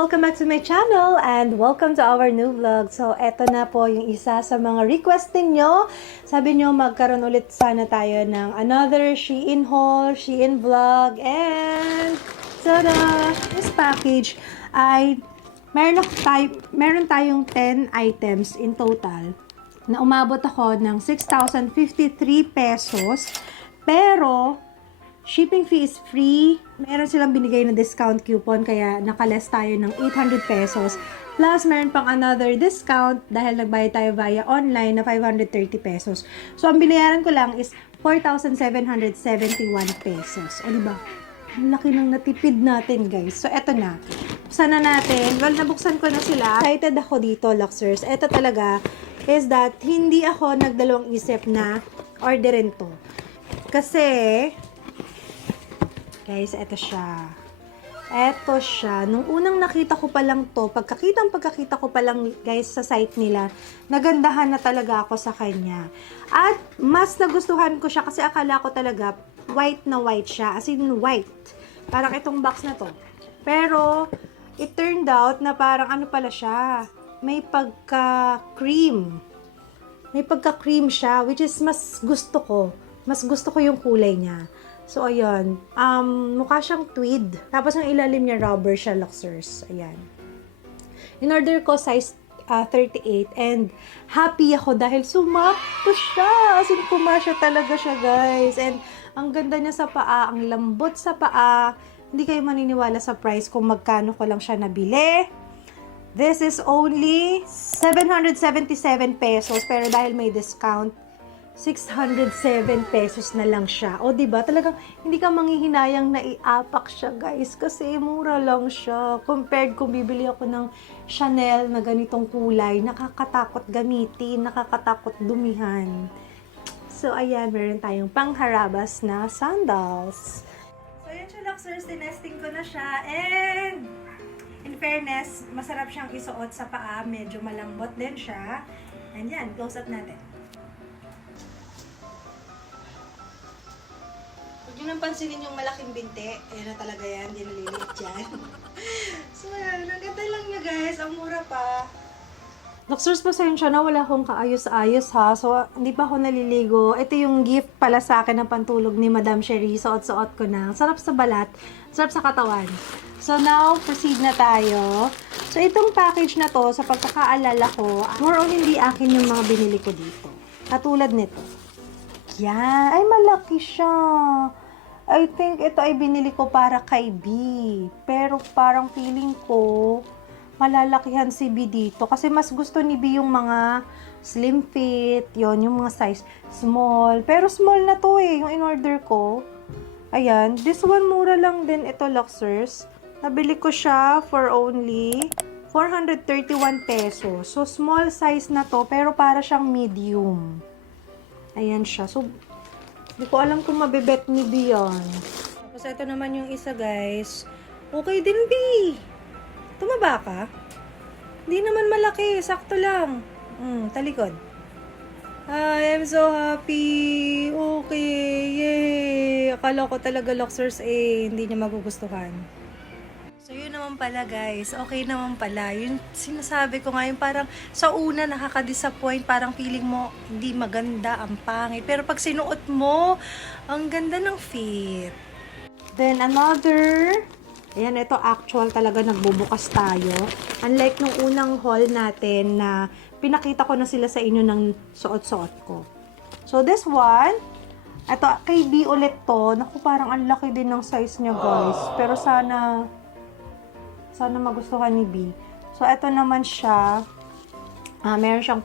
Welcome back to my channel and welcome to our new vlog. So, eto na po yung isa sa mga request ninyo. Sabi nyo, magkaroon ulit sana tayo ng another Shein haul, Shein vlog, and tada! This package ay meron tayong 10 items in total na umabot ako ng 6,053 pesos. Pero, shipping fee is free. Meron silang binigay na discount coupon kaya nakaless tayo ng 800 pesos. Plus, meron pang another discount dahil nagbayad tayo via online na 530 pesos. So, ang binayaran ko lang is 4,771 pesos. O, diba? Ang laki ng natipid natin, guys. So, eto na. Buksan na natin. Well, nabuksan ko na sila. Excited ako dito, Luxers. Eto talaga is that hindi ako nagdalawang isip na orderin to. Kasi guys, eto siya. Eto siya. Nung unang nakita ko pa lang to, pagkakita ko pa lang, guys, sa site nila, nagandahan na talaga ako sa kanya. At mas nagustuhan ko siya kasi akala ko talaga white na white siya. As in white. Parang itong box na to. Pero, it turned out na parang ano pala siya. May pagka-cream. May pagka-cream siya, which is mas gusto ko. Mas gusto ko yung kulay niya. So, ayun. Mukha siyang tweed. Tapos, ang ilalim niya, rubber siya, Luxers. Ayan. In-order ko size 38. And, happy ako dahil sumakto siya. As in, pumasya talaga siya, guys. And, ang ganda niya sa paa. Ang lambot sa paa. Hindi kayo maniniwala sa price kung magkano ko lang siya nabili. This is only 777 pesos. Pero dahil may discount, 607 pesos na lang siya. O, diba? Talagang hindi ka manghihinayang na iapak siya, guys. Kasi mura lang siya. Compared kung bibili ako ng Chanel na ganitong kulay, nakakatakot gamitin, nakakatakot dumihan. So, ayan, meron tayong pangharabas na sandals. So, yan siya, Luxers. Tinesting ko na siya. And, in fairness, masarap siyang isuot sa paa. Medyo malambot din siya. And yan, close up natin. Huwag nyo nang pansinin yung malaking binte. Ayan na talaga yan. Hindi naliliit dyan. So, ayan. Ang ganda lang niya, guys. Ang mura pa. Luxers, pasensya na. Wala akong kaayos-ayos, ha. So, hindi pa ako naliligo. Ito yung gift pala sa akin ng pantulog ni Madam Cherie. Suot-suot ko na. Sarap sa balat. Sarap sa katawan. So, now, proceed na tayo. So, itong package na to, sa pagkakaalala ko, more on hindi akin yung mga binili ko dito. Katulad nito. Yan. Ay, malaki siya. I think ito ay binili ko para kay B. Pero parang feeling ko, malalakihan si B dito. Kasi mas gusto ni B yung mga slim fit. Yon yung mga size small. Pero small na to eh, yung in-order ko. Ayan. This one, mura lang din ito, Luxers. Nabili ko siya for only 431 pesos. So, small size na to, pero para siyang medium. Ayan siya. So, hindi ko alam kung mabibet ni B yan. Tapos, ito naman yung isa, guys. Okay din, B. Tumaba ka? Hindi naman malaki. Sakto lang. Talikod. I am so happy. Okay. Yay. Akala ko talaga, Luxers, hindi niya magugustuhan. So, yun naman pala, guys. Okay naman pala. Yun, sinasabi ko nga, yung parang sa una nakaka-disappoint, parang feeling mo hindi maganda, ang pangit. Pero pag sinuot mo, ang ganda ng fit. Then, another, ayan, ito actual talaga, nagbubukas tayo. Unlike nung unang haul natin na pinakita ko na sila sa inyo ng suot-suot ko. So, this one, ito, kay B ulit to. Naku, parang ang laki din ng size niya, guys. Pero sana magustuhan ni B. So, ito naman siya. Meron siyang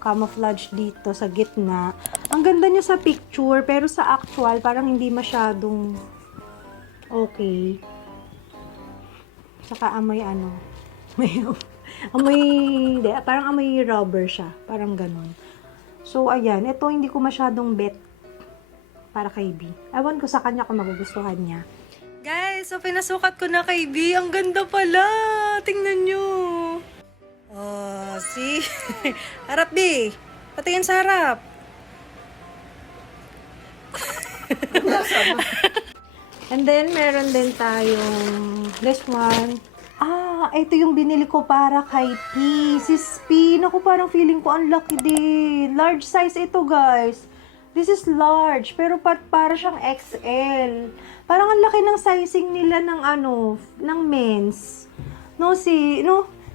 camouflage dito sa gitna. Ang ganda niya sa picture, pero sa actual, parang hindi masyadong okay. Saka amoy parang amoy rubber siya. Parang ganun. So, ayan. Ito, hindi ko masyadong bet para kay B. Ewan ko sa kanya kung magugustuhan niya. Guys, so pinasukat ko na kay B. Ang ganda pala. Tingnan nyo. Oh, see? Harap, B. Patingin sa harap. And then, meron din tayong this one. Ito yung binili ko para kay P. Sis P. Naku, parang feeling ko ang laki din. Large size ito, guys. This is large, pero para siyang XL. Parang ang laki ng sizing nila ng ng men's. No,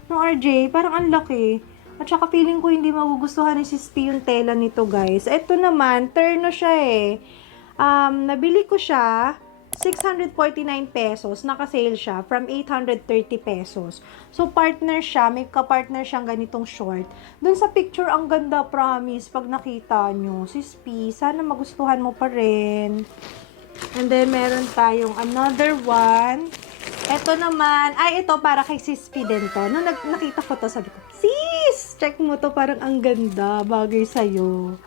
RJ, parang ang laki. At saka feeling ko hindi magugustuhan ni Sis P yung tela nito, guys. Ito naman, terno siya eh. Nabili ko siya 649 pesos, naka-sale siya from 830 pesos. So, partner siya, may ka-partner siyang ganitong short. Dun sa picture, ang ganda, promise, pag nakita nyo. Sis P, sana magustuhan mo pa rin. And then, meron tayong another one. Ito naman, ito para kay Sis P din to. Nung nakita ko to, sabi ko, sis, check mo to, parang ang ganda, bagay sa'yo.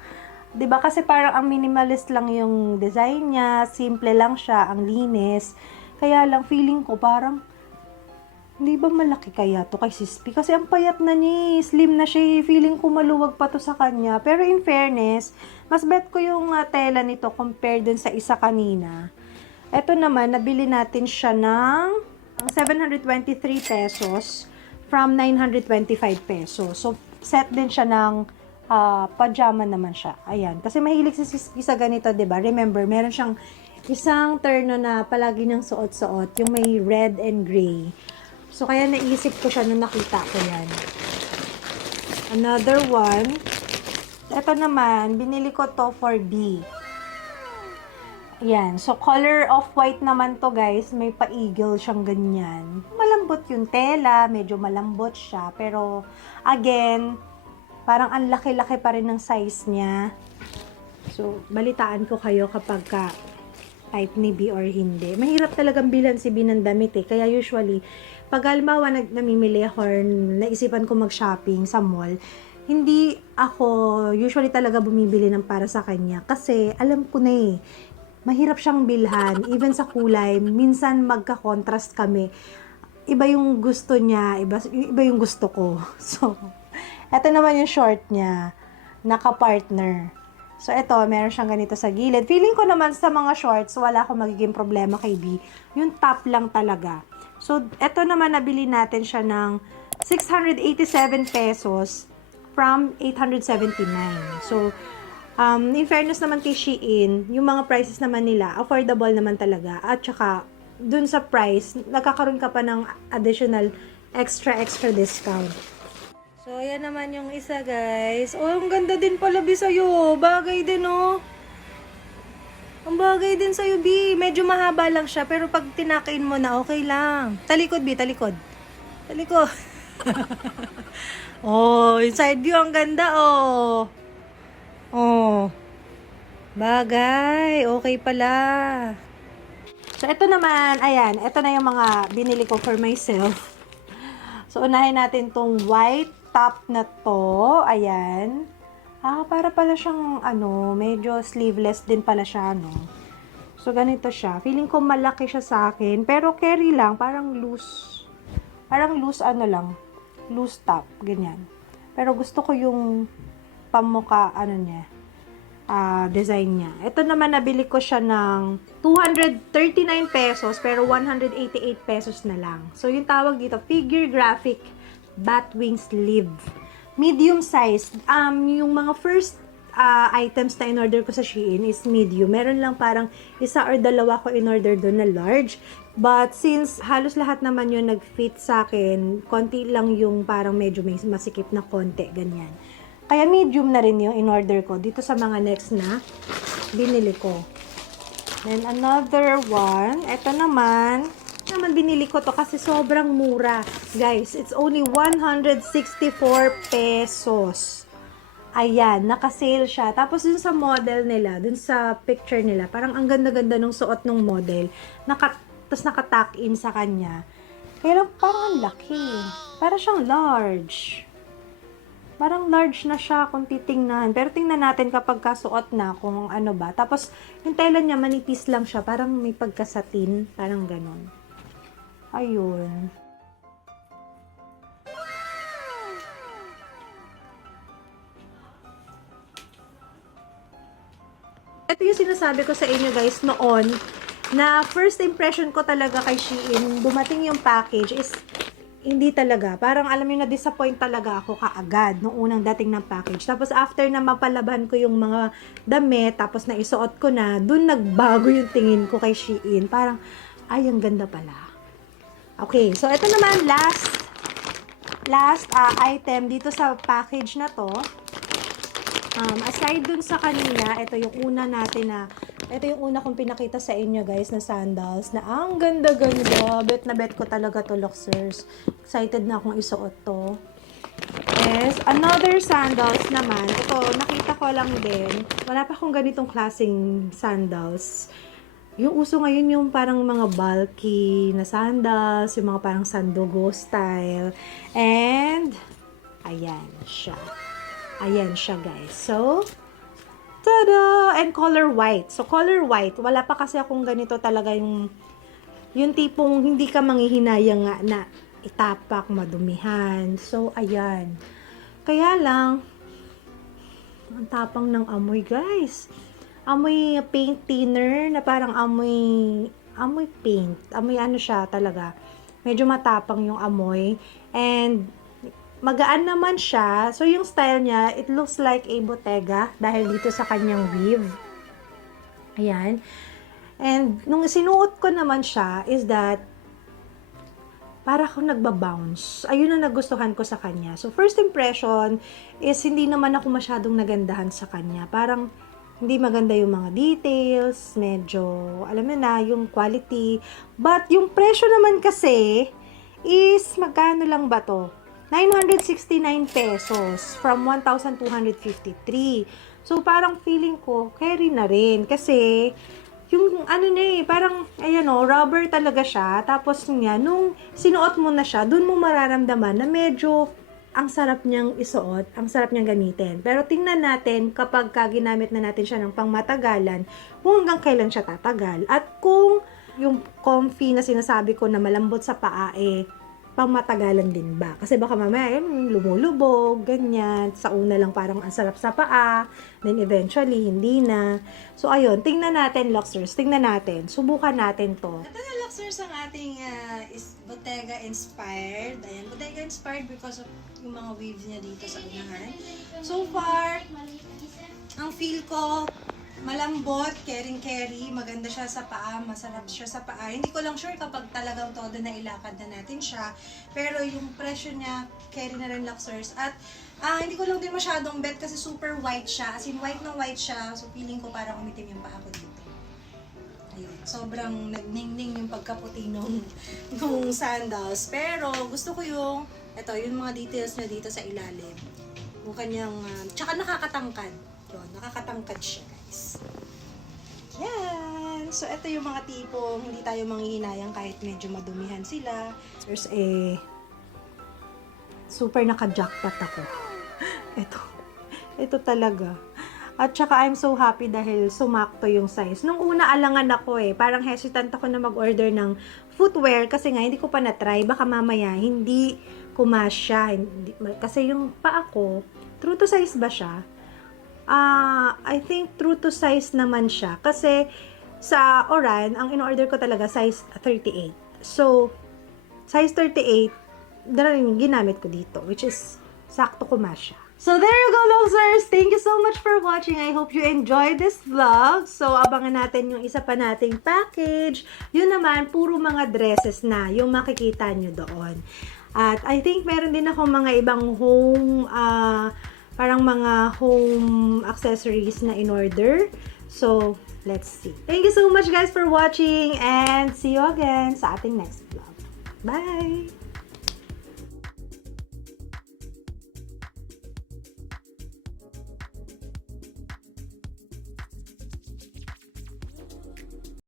'Di ba kasi parang ang minimalist lang yung design niya, simple lang siya, ang linis. Kaya lang feeling ko parang hindi ba malaki kaya to kay Sis P? Kasi ang payat na niya, slim na siya. Feeling ko maluwag pa to sa kanya. Pero in fairness, mas bet ko yung tela nito compared dun sa isa kanina. Ito naman, nabili natin siya ng 723 pesos from 925 pesos. So, set din siya ng pajama naman siya. Ayan. Kasi mahilig si Sis P sa ganito, 'di ba? Remember, meron siyang isang terno na palagi niyang suot-suot, yung may red and gray. So, kaya naisip ko siya nung nakita ko yan. Another one. Ito naman, binili ko to for B. Ayan. So, color of white naman to, guys. May pa-eagle siyang ganyan. Malambot yung tela. Medyo malambot siya. Pero, again, parang ang laki-laki pa rin ng size niya. So, balitaan ko kayo kapag type ni B or hindi. Mahirap talagang bilan si B ng damit eh. Kaya usually, pag halimbawa namimili ako or naisipan ko mag-shopping sa mall, hindi ako usually talaga bumibili ng para sa kanya. Kasi alam ko na eh, mahirap siyang bilhan. Even sa kulay, minsan magka-contrast kami. Iba yung gusto niya, iba yung gusto ko. So, ito naman yung short niya, naka-partner. So, ito, meron siyang ganito sa gilid. Feeling ko naman sa mga shorts, wala akong magiging problema kay B. Yung top lang talaga. So, ito naman, nabili natin siya ng 687 pesos from 879. So, in fairness naman kay Shein, yung mga prices naman nila, affordable naman talaga. At saka, dun sa price, nagkakaroon ka pa ng additional extra discount. So, ayan naman yung isa, guys. Oh, ang ganda din pala, B, sa'yo. Bagay din, oh. Ang bagay din sa'yo, B. Medyo mahaba lang siya, pero pag tinakain mo na, okay lang. Talikod, B, talikod. Talikod. Oh, yung side view, ang ganda, oh. Oh. Bagay. Okay pala. So, ito naman, ayan. Ito na yung mga binili ko for myself. So, unahin natin tong white top na to. Ayan. Para pala siyang, medyo sleeveless din pala siya, So, ganito siya. Feeling ko malaki siya sa akin. Pero carry lang. Parang loose. Parang loose, loose top. Ganyan. Pero gusto ko yung pamuka, niya. Design niya. Ito naman, nabili ko siya ng 239 pesos. Pero 188 pesos na lang. So, yung tawag dito, figure graphic batwing sleeve. Medium size. Yung mga first items na in-order ko sa Shein is medium. Meron lang parang isa or dalawa ko in-order doon na large. But since halos lahat naman yun nag-fit sa akin, konti lang yung parang medyo may masikip na konti, ganyan. Kaya medium na rin yung in-order ko dito sa mga next na binili ko. Then another one, ito naman binili ko to kasi sobrang mura. Guys, it's only 164 pesos. Ayan, naka-sale siya. Tapos dun sa model nila, dun sa picture nila, parang ang ganda-ganda nung suot ng model. Tapos naka-tuck in sa kanya. Kaya lang parang laki. Parang siyang large. Parang large na siya kung titingnan. Pero tingnan natin kapag kasuot na kung ano ba. Tapos yung tela niya manipis lang siya. Parang may pagkasatin. Parang ganon. Ayun. Ito yung sinasabi ko sa inyo guys noon na first impression ko talaga kay Shein, dumating yung package is hindi talaga. Parang alam mo, na-disappoint talaga ako kaagad nung unang dating ng package. Tapos after na mapalaban ko yung mga damit, tapos na isuot ko na, dun nagbago yung tingin ko kay Shein. Parang, ay, ang ganda pala. Okay, so ito naman, last item dito sa package na to. Aside dun sa kanina, ito yung una kong pinakita sa inyo guys na sandals na ang ganda-ganda. Bet na bet ko talaga to, Luxers. Excited na akong isuot to. Yes, another sandals naman. Ito, nakita ko lang din. Wala pa akong ganitong klaseng sandals. Yung uso ngayon yung parang mga bulky na sandals, yung mga parang sandogo style. And, ayan siya. Ayan siya, guys. So, tada! And color white. So, color white. Wala pa kasi akong ganito talaga yung tipong hindi ka manghihinayang nga na itapak, madumihan. So, ayan. Kaya lang, ang tapang ng amoy, guys. Amoy paint thinner na parang amoy paint. Amoy ano siya talaga. Medyo matapang yung amoy. And, magaan naman siya. So, yung style niya, it looks like a Bottega dahil dito sa kanyang weave. Ayan. And, nung sinuot ko naman siya, is that, para akong nagbabounce. Ayun ang nagustuhan ko sa kanya. So, first impression is hindi naman ako masyadong nagandahan sa kanya. Parang, hindi maganda yung mga details, medyo, alam mo na, yung quality. But, yung presyo naman kasi, is, magkano lang ba to? 969 pesos from 1,253. So, parang feeling ko, carry na rin. Kasi, yung ano niya parang, ayan o, rubber talaga siya. Tapos nga, nung sinuot mo na siya, dun mo mararamdaman na medyo ang sarap niyang isuot, ang sarap niyang gamitin. Pero tingnan natin kapag ginamit na natin siya ng pangmatagalan, kung hanggang kailan siya tatagal. At kung yung comfy na sinasabi ko na malambot sa paa, pangmatagalan din ba? Kasi baka mamaya, lumulubog, ganyan. Sa una lang parang ang sarap sa paa. Then eventually, hindi na. So, ayun. Tingnan natin, Luxers. Tingnan natin. Subukan natin to. Ito na, Luxers, ang ating is Bottega inspired. Ayan, Bottega inspired because of yung mga waves niya dito sa unahan. So far, ang feel ko, malambot, caring-carry, maganda siya sa paa, masarap siya sa paa. Hindi ko lang sure kapag talagang todo na ilakad na natin siya. Pero yung presyo niya, carry na rin, Luxers. At hindi ko lang din masyadong bet kasi super white siya. As in, white na white siya. So, feeling ko parang umitim yung paa ko dito. Ayun. Sobrang nagning-ning yung pagkaputi nung sandals. Pero, gusto ko yung mga details niya dito sa ilalim. Yung kanyang, tsaka nakakatangkad. Yun, nakakatangkad siya. Yan. So, ito yung mga tipong hindi tayo manghihinayang kahit medyo madumihan sila. There's super naka-jackpot ako. Ito talaga. At saka I'm so happy dahil sumakto yung size. Nung una alangan ako parang hesitant ako na mag-order ng footwear kasi nga hindi ko pa na-try. Baka mamaya hindi kumasya. Kasi yung paa ko, true to size ba siya? I think true to size naman siya. Kasi sa Oran, ang in-order ko talaga size 38. So, size 38, ginamit ko dito. Which is, sakto kumasya. So, there you go, Luxers! Thank you so much for watching. I hope you enjoyed this vlog. So, abangan natin yung isa pa nating package. Yun naman, puro mga dresses na yung makikita nyo doon. At I think meron din ako mga ibang home, parang mga home accessories na in-order. So, let's see. Thank you so much guys for watching and see you again sa ating next vlog. Bye!